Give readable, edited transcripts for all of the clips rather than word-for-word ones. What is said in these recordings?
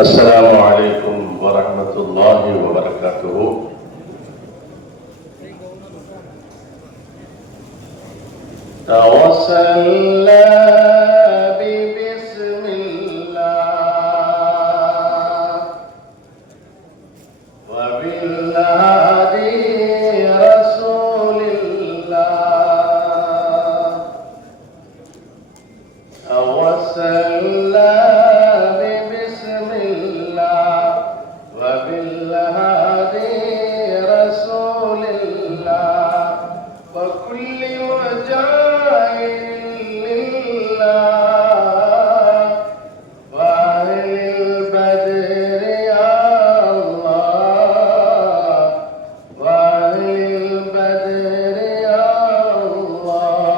السلام عليكم ورحمة الله وبركاته. توسلنا ببسم الله وبالهادي رسول الله. توسلنا ببسم الله وبالهادي رسول الله وكل مجاهد لله وأهل البدر يا الله وأهل البدر يا الله.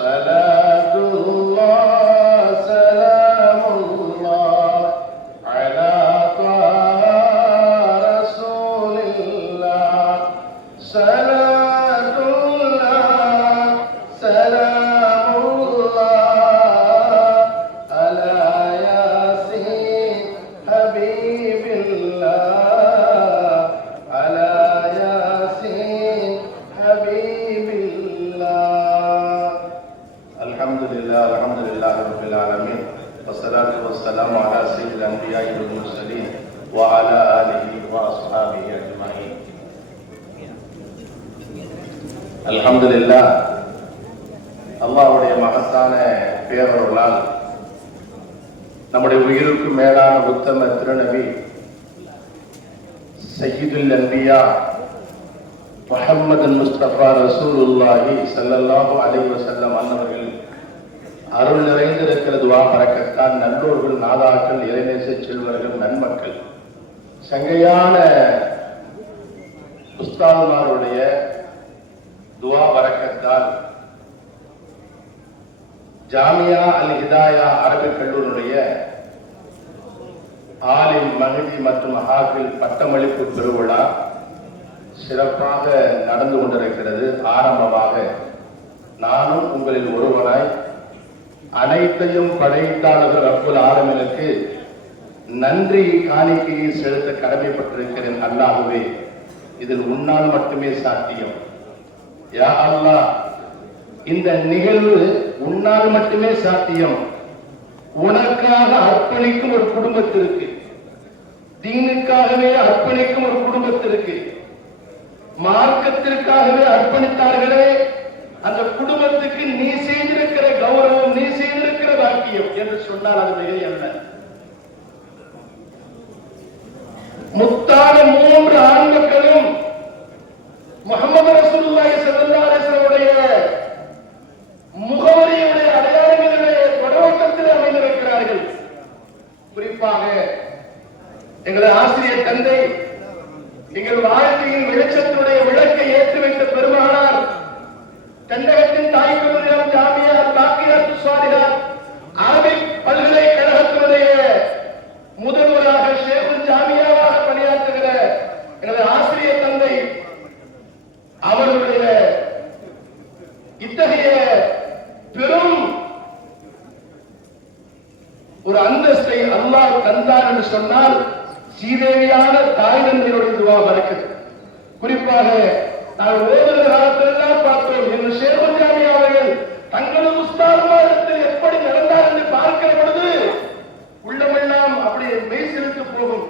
صلاة الله سلام الله على طه رسول الله. صلاة الله سلام الله على ياسين حبيب الله على ياسين حبيب الله. الحمد لله رب العالمين والصلاة والسلام على سيد الأنبياء والمرسلين وعلى آله وأصحابه أجمعين. அல்ஹம்துலில்லாஹ், அல்லாஹ்வுடைய மகத்தான பேரருளால் நம்முடைய உயிருக்கு மேலான உத்தம திருநபி சய்யிதுல் அன்பியா முஹம்மது முஸ்தபா ரசூலுல்லாஹி ஸல்லல்லாஹு அலைஹி வஸல்லம் அன்னவர்கள் அருள் நிறைந்திருக்கிற துஆ பரக்கத்தான் நல்லோர்கள், நாதாக்கள், இறைநேச செல்வர்கள், நன்மக்கள், சங்கையான உஸ்தாதுமாருடைய துவா பரக்கத்தால் ஜாமியா அல் ஹிதாயா அரபிக் கல்லூரியுடைய ஆலிம், மஹதி மற்றும் ஹாஃபில் பட்டமளிப்பு பெருவிழா சிறப்பாக நடந்து கொண்டிருக்கிறது. ஆரம்பமாக நானும் உங்களில் ஒருவராய் அனைத்தையும் படைத்தாளர்கள் ரப்புல் ஆலமீனுக்கு நன்றி காணிக்கையை செலுத்த கடமைப்பட்டிருக்கிறேன். அல்லாஹ்வே, இதில் உன்னால் மட்டுமே சாத்தியம். யா அல்லாஹ், இந்த நிகழ்வு உன்னால் மட்டுமே சாத்தியம். உனக்காக அர்ப்பணிக்கும் ஒரு குடும்பத்திற்கு, தீனுக்காகவே அர்ப்பணிக்கும் ஒரு குடும்பத்திற்கு, மார்க்கத்திற்காகவே அர்ப்பணித்தார்களே, அந்த குடும்பத்துக்கு நீ செய்திருக்கிற கௌரவம், நீ செய்திருக்கிற பாக்கியம் என்று சொன்னால் அது மிகை அல்ல. முத்தான 3 ஆண் மக்களும் முஹம்மது ரசூலுல்லாஹி ஸல்லல்லாஹு அலைஹி வஸல்லம் முகவரியுடைய அடையாளங்களுடைய தொடர்வட்டத்தில் அமைந்திருக்கிறார்கள். குறிப்பாக எங்களது ஆசிரியர் தந்தை, எங்கள் வாழ்க்கையின் வெளிச்சத்தினுடைய விளக்கை ஏற்றி வைத்த பெருமானார், கண்டகத்தின் தாய் கல்லூரியாம் ஜாமியா பாக்கியாத்து ஸாலிஹா அரபிக் பல்கலைக்கழகத்தினுடைய முதல்வராக ஷேகுல் ஜாமியாவாக பணியாற்றுகிற எங்களது ஆசிரியர் தந்தை அவர்களுடைய இத்தகைய பெரும் ஒரு அந்தஸ்தை அல்லாஹ் தந்தார் என்று சொன்னால் சீதேவியான தாய் தந்தையுடைய துவா பரக்கத். குறிப்பாக நான் ஓதுகிற காலத்திலெல்லாம் பார்த்தோம், என்று ஷேகுல் ஜாமியா அவர்கள் தங்களது உஸ்தாதுமாரிடத்தில் எப்படி நடந்தார் என்று பார்க்கிற பொழுது உள்ளமெல்லாம் அப்படியே மெய் சிலிர்த்து போகும்.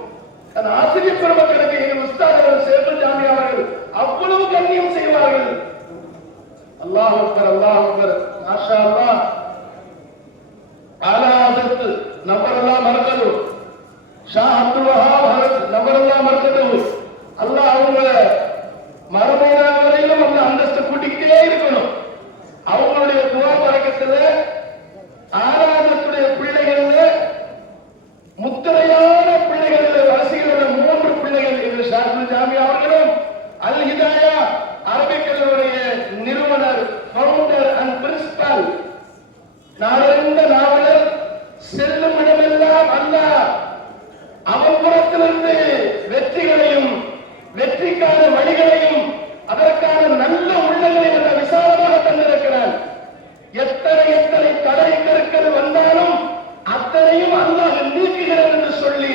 அந்த ஆசிரியர் பெருமக்களுக்கு எங்கள் உஸ்தாதர் ஷேகுல் ஜாமியா அவர்கள் அவ்வளவு கண்ணியம் செய்வார்கள். அல்லாஹ் அக்பர், அல்லாஹ் அக்பர், மாஷா அல்லாஹ். ஆலா ஹஸரத் நபரல்லாஹ் மர்கது, ஷா அப்துல் வஹாப் ஹஸரத் நபரல்லாஹ் மர்கது, அல்லாஹ் அவங்க மறுமை நாள் வரையிலும் அந்த அந்தஸ்து கூட்டிக்கிட்டே இருக்கணும். அவங்களுடைய துவா பரக்கத்துல ஆராதத்துடைய பிள்ளைகள்ல முத்திரையான பிள்ளைகள் வரிசையில் 3 பிள்ளைகள் என்று ஷாஃபுல் ஜாமியா அவர்களும் அல் ஹிதாயா அரபிக் கல்லூரியுடைய நிறுவனர், ஃபவுண்டர் அண்ட் பிரின்சிபல், நாளறிந்த நாவலர், செல்லும் இடமெல்லாம் அல்லாஹ் அவன் புறத்திலிருந்து வெற்றிகளையும் வெற்றிக்கான வழிகளையும் அதற்கான நல்ல உள்ளங்களை விசாலமாக தந்திருக்கிறார். எத்தனை தடை கற்கள் வந்தாலும் அத்தனையும் அல்லாஹ் நீக்குகிறார் என்று சொல்லி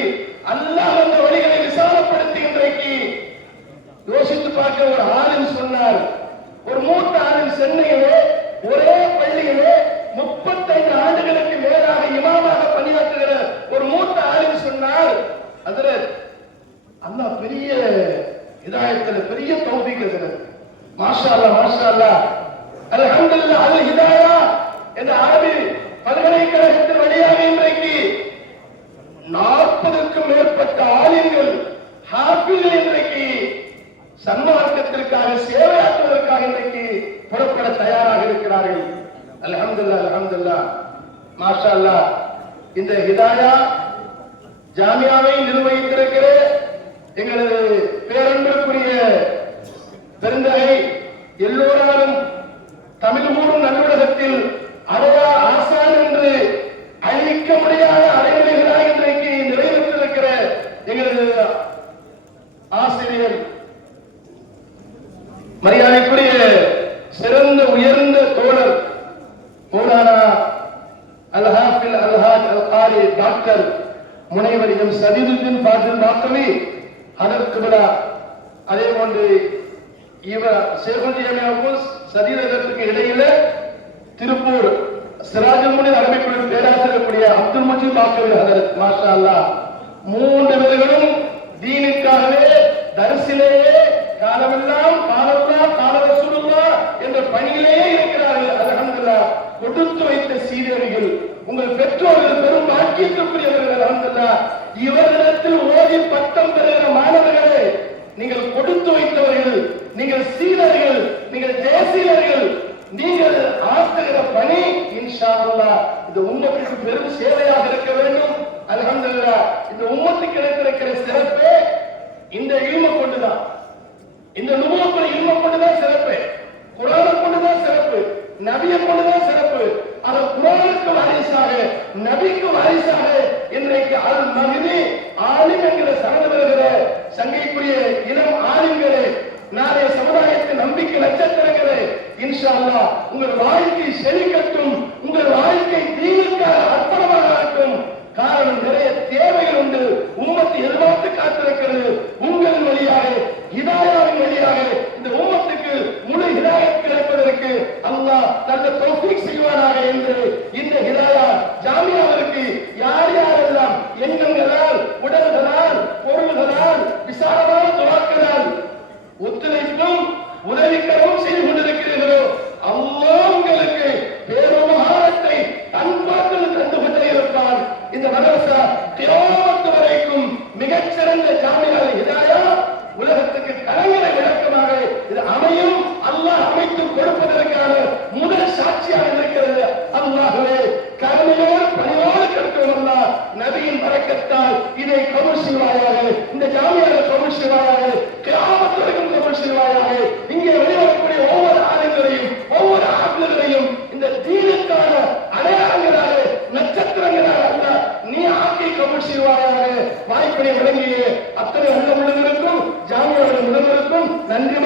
அதுல அல்லாஹ் பெரிய ஹிதாயத்துல பெரிய தௌஃபீக் இருக்கிறது. மாஷா அல்லாஹ் மாஷா அல்லாஹ் அல்ஹம்துலில்லாஹ். அல் ஹிதாயா என்ற அரபி பல்கலைக்கழகத்தின் வழியாக இன்றைக்கு 40க்கும் மேற்பட்ட ஆலிம்கள் ஹாஃபிழ்கள் இன்றைக்கு சன்மார்க்கத்திற்காக சேவையாற்றுவதற்காக இன்றைக்கு புறப்பட தயாராக இருக்கிறார்கள். அல்ஹம்துலில்லாஹ் அல்ஹம்துலில்லாஹ் மாஷா அல்லாஹ். இந்த ஹிதாயா ஜாமியாவை நிர்வகித்திருக்கிற எங்களது பேரன்பிற்குரிய பெருந்தகை எல்லோராலும் தமிழ் கூறும் நல்லுலகத்தில் அடையா ஆசான் என்று அழிக்க முடியாத அடைமொழிகளாக இன்றைக்கு நிறைவேற்றிருக்கிற எங்களது ஆசிரியர் மரியாதைக்குரிய சிறந்த உயர்ந்த தோழர் மௌலானா அல் ஹாஃபில் அல் ஹாஜ் அல் காரி டாக்டர் முனைவர் எம் சதீதுddin ஃபாசில் பாக்கவி அதற்கு அதே போன்று இவர் ஷேகுல் ஜாமியாவுக்கும் சதீதகத்துக்கு இடையில திருப்பூர் சிராஜுல் முனீர் அரபிக் பள்ளி பேராசிரியர் அப்துல் மஜீத் பாக்கவி ஹதரத் மாஷா அல்லாஹ் 3 பேர்களும் தீனுக்காகவே தரிசிலேயே காலமெல்லாம் காலல்லாஹ் கால ரசூலுல்லாஹ் என்ற பணியிலேயே இருக்கிறார்கள். அல்ஹம்துலில்லாஹ். கொடுத்து வைத்த சீதேவிகள் உங்கள் பெற்றோர்கள் பெரும் பாக்கியத்துக்குரியவர்கள். அல்ஹம்துலில்லாஹ். இவர்களிடத்தில் ஓதி பட்டம் பெறுகிற மாணவர்களே, நீங்கள் கொடுத்து வைத்தவர்கள், நீங்கள் சீடர்கள், நீங்கள் தேசியர்கள், நீங்கள் ஆற்றுகிற பணி இன்ஷா அல்லாஹ் இந்த உம்மத்துக்கு பெரும் சேவையாக இருக்க வேண்டும். அல்ஹம்துலில்லாஹ். இந்த உம்மத்துக்கு கிடைத்திருக்கிற சிறப்பே இந்த இல்ம கொண்டுதான், இந்த நுபுவத்துல் இல்ம கொண்டுதான் சிறப்பு, குர்ஆனை கொண்டுதான் சிறப்பு, நபியை கொண்டுதான் சிறப்பு. அது குர்ஆனுக்கு வாரிசாக நபிக்கு வாரிசாக இன்றைக்கு அல் மஹ்தி ஆலிம் என்கிற சனது வருகிற சங்கைக்குரிய இளம் ஆலிம்களே, நாளைய சமுதாயத்தின் நம்பிக்கை நட்சத்திரங்களே, இன்ஷா அல்லாஹ் உங்கள் வாழ்க்கை செழிக்கட்டும், உங்கள் வாழ்க்கை தீனுக்காக அர்ப்பணமாக இருக்கும். காரணம் நிறைய தேவைகள் உண்டு, உம்மத்து எதிர்பார்த்து காத்திருக்கிறது. உங்கள் வழியாக ஹிதாயாவின் வழியாக இந்த உம்மத்துக்கு முழு ஹிதாயத் கிடைப்பதற்கு அல்லாஹ் நல்ல தௌஃபீக் செய்வானாக என்று இந்த ஹிதாயா ஜாமியாவிற்கு யார் யாரெல்லாம் எண்ணங்களால் உடல்களால் பொருள்களால் விசாலமான துவாக்களால் ஒத்துழைப்பும் உதவிக்கரமும் செய்து கொண்டிருக்கிறீர்களோ அல்லாஹ் உங்களுக்கு பேருபகாரத்தை அன்பாக்கள் தந்து கொண்டே இருப்பான். இந்த மதரசா கியாமத் வரைக்கும் மிகச்சிறந்த ஜாமியா ஹிதாயா உலகத்துக்கு கலைஞரை விளக்கமாக இது அமையும். அல்லாஹ் அமைத்து கொடுப்பதற்கான முதல் சாட்சியாக இருக்கிறது. அல்லாஹ்வே கருணையோடு பணியோடு கொடுக்கிறோம். நபியின் பரக்கத்தால் இதை கபூல் செய்வாயாக, இந்த ஜாமியாவை கபூல் செய்வாயாக, கியாமத் வரைக்கும் கபூல் செய்வாயாக. இங்கே வெளிவரக்கூடிய ஒவ்வொரு ஆளுங்களையும் ஒவ்வொரு ஆட்களையும் இந்த தீனுக்கான அடையாளங்களாக நட்சத்திரங்களாக அல்லாஹ் நீ ஆக்கி கபூல் செய்வாயாக. வாய்ப்பினை வழங்கிய அத்தனை நல்ல உள்ளவர்களுக்கும் ஜாமியாவின் முதல்வருக்கும் நன்றி.